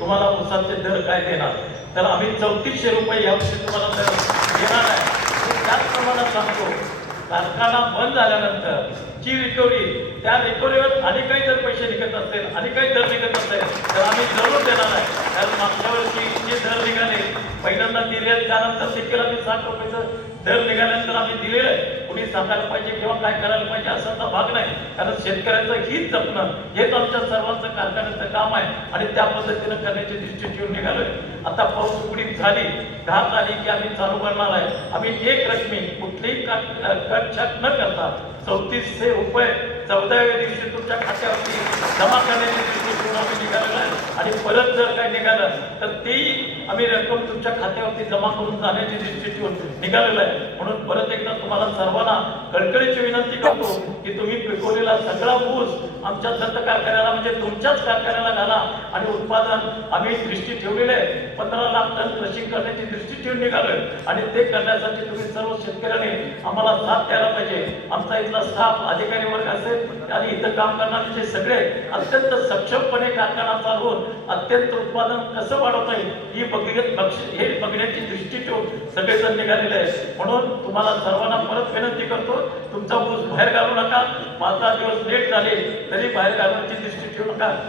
तुम्हाला ऊसाचे दर काय देणार? तर आम्ही चौतीसशे रुपये यावर्षी तुम्हाला दर देणार आहे. त्याच प्रमाणात सांगतो कारखाना बंद झाल्यानंतर जी रिकव्हरी त्या रिकव्हरीवर आणि काही जर पैसे निघत असतील आणि काही दर निघत असतील तर आम्ही जरूर देणार आहे कारण मागच्या वर्षी जे दर निघाले पहिल्यांदा त्यानंतर देखील आम्ही साठ रुपयाचं दर निघाल्यानंतर आम्ही दिलेलं आहे. कुणी सांगायला पाहिजे किंवा काय करायला पाहिजे असाचा भाग नाही. कारण शेतकऱ्यांचं हित जपणं हेच आमच्या सर्वांचं कारखान्याचं काम आहे. आणि त्या पद्धतीनं करण्याची दृष्टी ठेवून निघालोय. आता पाऊस उघडीत झाली घात आली की आम्ही चालू करणार आहे. आम्ही एक रकमी कुठलीही कट छट न करता चौतीसशे रुपये चौदाव्या दिवशी तुमच्या खात्यावरती जमा करण्याची दृष्टी ठेवून आम्ही निघालेलो आहे. आणि परत जर काय निघालं तर तेही आम्ही रक्कम तुमच्या खात्यावरती जमा करून जाण्याची दृष्टी ठेवून निघालेलो आहे. म्हणून परत एकदा तुम्हाला सर्वांना कळकळीची विनंती करतो की तुम्ही पिकवलेला सगळा ऊस आमच्या दत्त कारखान्याला म्हणजे तुमच्याच कारखान्याला घाला आणि उत्पादन आम्ही दृष्टी ठेवलेली आहे. पंधरा लाख टन क्रशिंग करण्याची दृष्टी ठेवून निघालोय. आणि ते करण्यासाठी तुम्ही सर्व शेतकऱ्यांनी आम्हाला साथ द्यायला पाहिजे. आमचा इथला स्टाफ अधिकारी वर्ग असेल आणि इथं काम करणारे जे सगळे अत्यंत सक्षमपणे कारखाना चालवून अत्यंत उत्पादन कसं वाढवता येईल ही बघ- बघ- हे बघण्याची दृष्टी ठेवून सगळेजण निघालेले आहे म्हणून तुम्हाला सर्वांना परत विनंती करतो तुमचा ऊस बाहेर घालू नका. पाच दहा दिवस लेट झाले तरी बाहेर घालण्याची दृष्टी ठेवू नका.